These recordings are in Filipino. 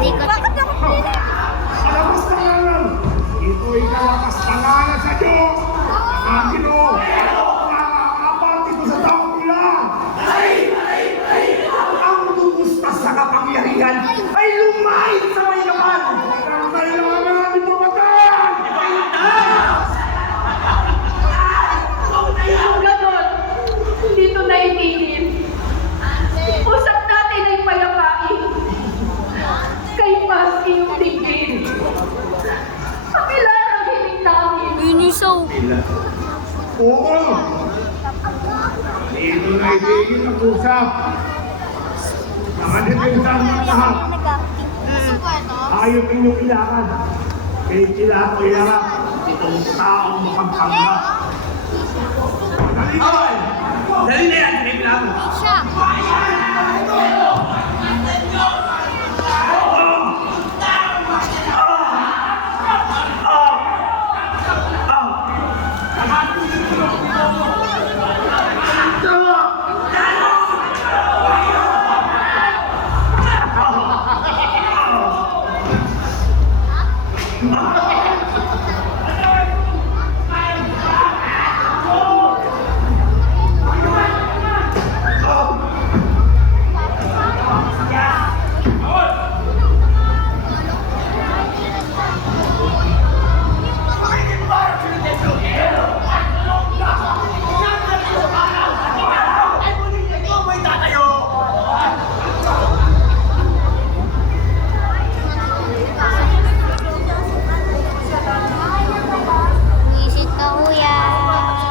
Bakit ako pinili? Alabas ka na lang! Ito'y kalakas tanganan sa Diyos! Ang Ginoo! Nakakapat ito sa taong ilan! Ang tumustas sa kapangyarihan ay lumahit sa may laman! Ang kailangan natin pumatayan! Kung ganon, hindi ito naitigil. Usap natin ay payapain. Kay mas iyong tingin. Pakilan ang hiling namin. Unisaw. Oo! Dito na ibigin ang usap! Nakadepensa ang mga lahat! Ayaw inyong ilakad! Kaya sila ako ilakad! Itong taong mapagpanggap! Dali ka! Dali na yan! Dali na ako! Siya. Wisit ka, kuya.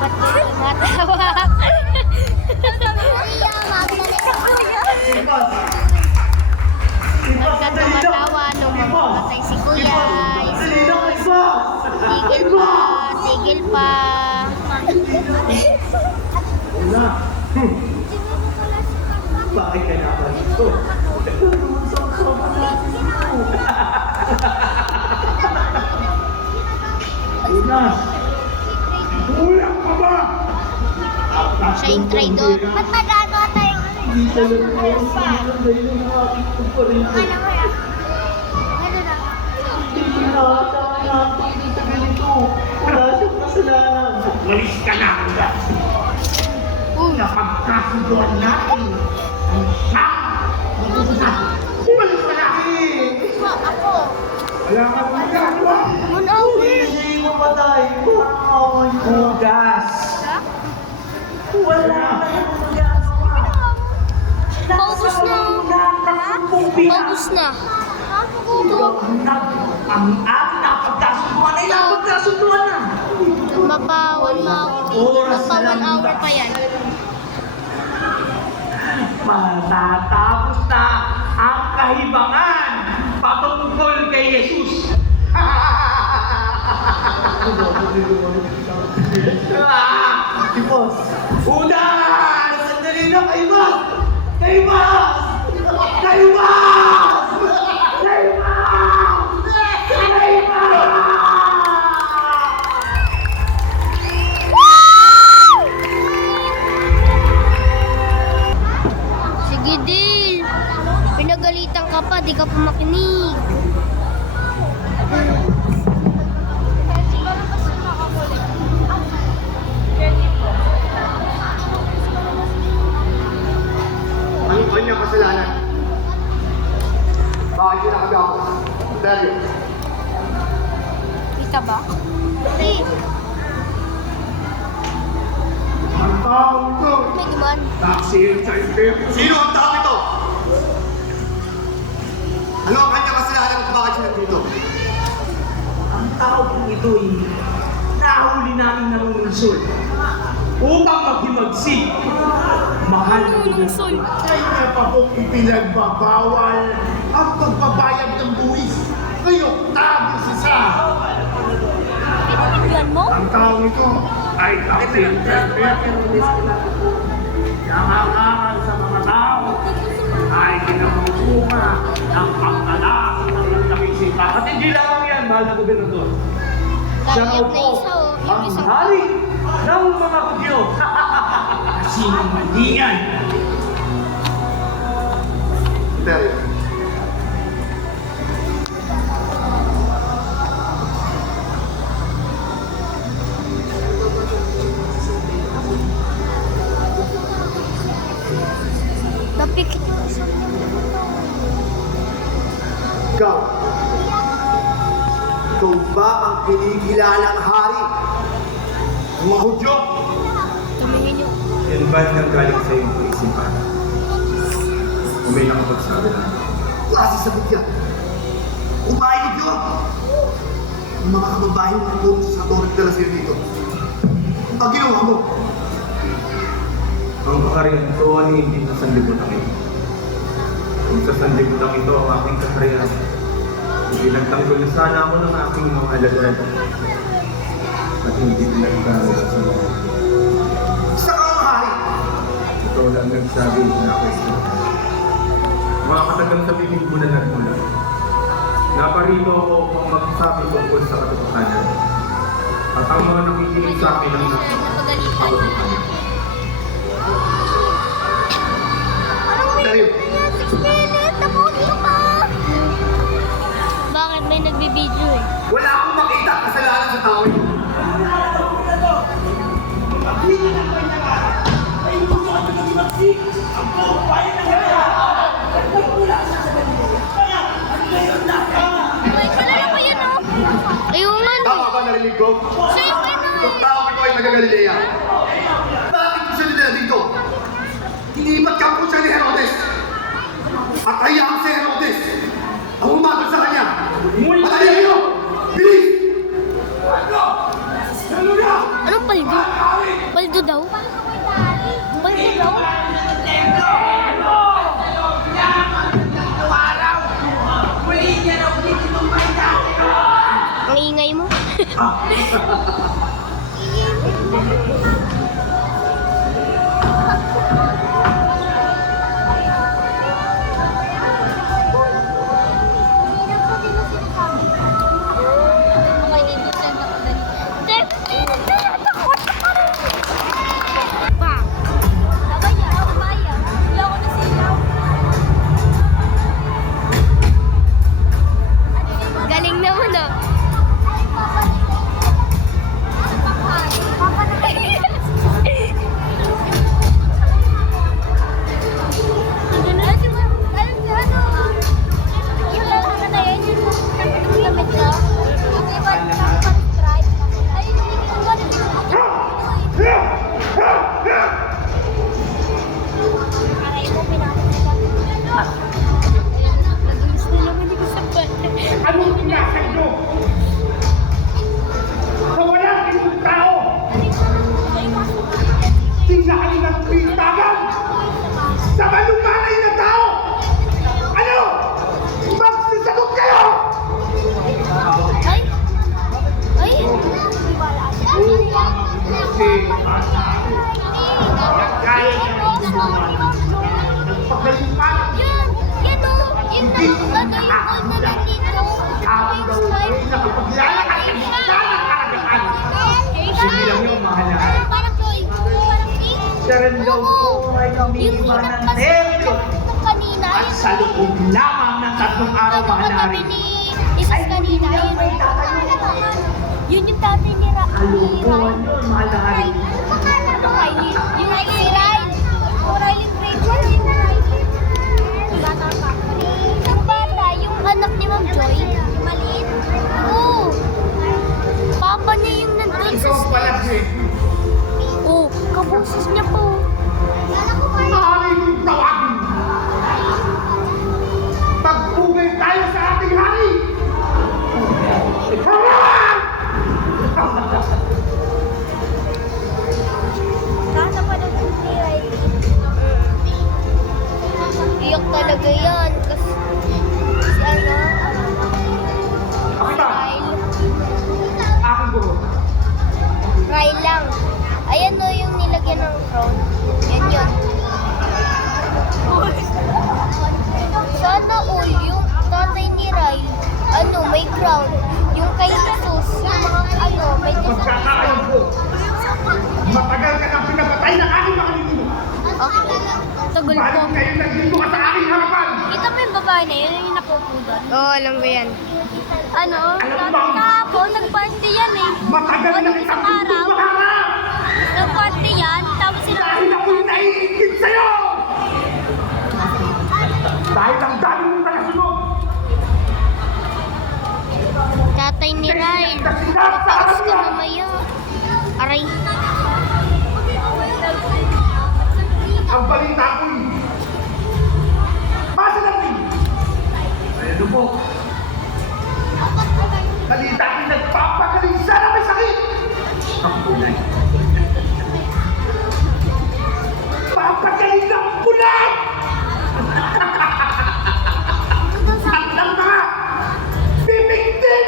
Ba't ka tumatawa? Ba't ka tumatawa nung mamamatay si kuya? Tigil pa, tigil pa. Wala! Bakit ka na ba dito? Una! Kulang ka ba? Siya yung traidor. Ba't magagawa tayong ano? Hindi talaga ako sinunod dahil ang aking kumparin. Ano kaya? Ano na? Hindi na ata natin dito ganito. Wala siyang kasalanan. Walis ka na, Kuya. Napagkasudoan natin ang siyang magsususan. Umalis ka na! Ako. Wala ka kung gagawa. Munawi. Hindi mo patay. Parang hugas. Wala ka yung magagawa. Paubos na. Paubos na. Ang ating napagkasudoan ay napagkasudoan na. Magpa 1 hour pa yan. Matatapos na ang kahibangan patungkol kay Jesus. Boss, unas! Sandali na kay Boss! Kay Boss! Kay Boss! Kay Boss! Kay Boss! Sige, Dil. Pinagalitan ka pa, di ka pa makinig. Ang kanyang kasalanan. Bakit kinakagawa? Dario. Kita ba? Hindi. Ang taong ito, May duman. taksihin sa impyerno. Sino ang tao ito? Ano ang kanyang kasalanan kung bakit siya nandito? Ang tao kong ito'y nahuli namin ng lungsod upang maghimagsik. Mahal na lungsod. Kaya pa pong ipinagbabawal ang pagbabayad ng buwis. Ngayon, tabi si Sa. Pinagyan mo? Ang taong ito ay taksihin sa impyerno. Nangangaral sa mga tao ay kinamumuha ng pagkalas ng lalaki sita. At hindi lamang yan, mahal na gobernador. Siya raw Gayat na po isa, oh. Yung ang isang hari ng mga Hudyo. Sino man yan? Dario. Ikaw. Ikaw ba ang kinikilalang hari? Ang mga Hudyo? Tumingin niyo. Yan ba nanggaling sa iyong kaisipan? O may nakapagsabi na? Klase sagot yan. Umayod yun. Ang mga kababae ng tulong sa Torre de la Sierra dito. Ang ginawa mo. Ang kakarihan ko ay hindi sa sanlibutan ito. Kung sa sanlibutan ito ang aking kakarihan, pinagtanggol na sana ako ng aking mga alagad. At hindi pinagtanggol sa mga. Isa ka ang hari. Ito lang nagsabi na ako ito. Mga katagang sa bibig mo na nagmula. Naparito ako upang magsabi tungkol sa katotohanan. At ang mga nakikinig sa akin ang Napagalitan. Dario. 6 minutes! Nabuti ka pa! Bakit? May nagbibideo eh. Wala akong makita kasalanan sa tao ito. Ay, kilala ko yan oh! Ayun nga no! Tama ba narinig ko? Sa'yo ka na Ang tao ito ay taga-Galilea. Bakit ko siya nila dito? Iniibat ka po siya ni Herodes. At hayaan si Herodes ang umagal sa kanya. Patayin niyo! Bilis! Anong paldo? Paldo daw? Paldo daw? Ang ingay mo? Galing naman ah. Anong pinasay nyo? Sa walang isang tao, tingnan ng pintagan sa malumanay na tao! Ano? Magsisagot kayo! Ay! Ay! Kaya niya nagpagaling pa. Yan! Yan o! Yun na! Ano yung call na lang dito? Tao daw ay nakapaglalak at nagsalang karagahan. Hindi lang yung mahalahan. Parang Joy! Parang Pink! Siya rin daw po ay umiiwa ng templo. Kanina, At sa loob lamang ng 3 araw mahanari. ni Isis kanina, yun. Yun yung tatay ni Kalukuhan yun, mahanari. Yung si Ryle. O Ryle Fraser. Yung bata, yung anak ni Ma'am Joy. Yung maliit? Oo. Papa niya yung nandun sa Ikaw pala stage. Oo, kaboses niya po. Maaari mong tawagin. Pagpugay tayo sa ating hari. Kasa pa ng ni Ryle. Iyak talaga yan. Kasi si ano, Ako ba? Ryle. Aking guro. Ryle lang. Ayan no, yung nilagyan ng crown. Yan yun. Sana all yung tatay ni Ryle, ano, may crown. Yung kay Jesus, yung mga ano, may Pagkakaalam kasama. ko, matagal ka nang pinapatay ng aking mga ninuno. Tagal ko. Bakit kayo nagdito ka sa aking harapan? Kita mo yung babae na yun, yung napupudot. Oo, alam ko yan. Ano? Alam mo ba? Kahapon, nag-party yan eh. Matagal na Isang kitang araw, tutuharan! nag-party yan, tapos sila... Dahil ako'y naiingit sa'yo! Dahil ang dami mong nakasunod! Kasinap sa Tapos ka kanya! na maya. Aray. Ang balita ko'y masalamin! Ay ano po? Balita ko'y nagpapagaling sana may sakit! Ang punay. Papagaling ng pulat! At ang mga bibigtin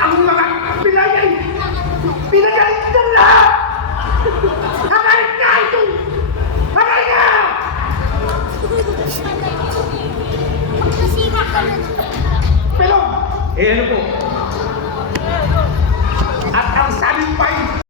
ang mga pilay ay pinagaling ng lahat! Hangarin nga ito! Hangarin nga! Magkasira ka na. Pero, eh ano po? At ang sabi pa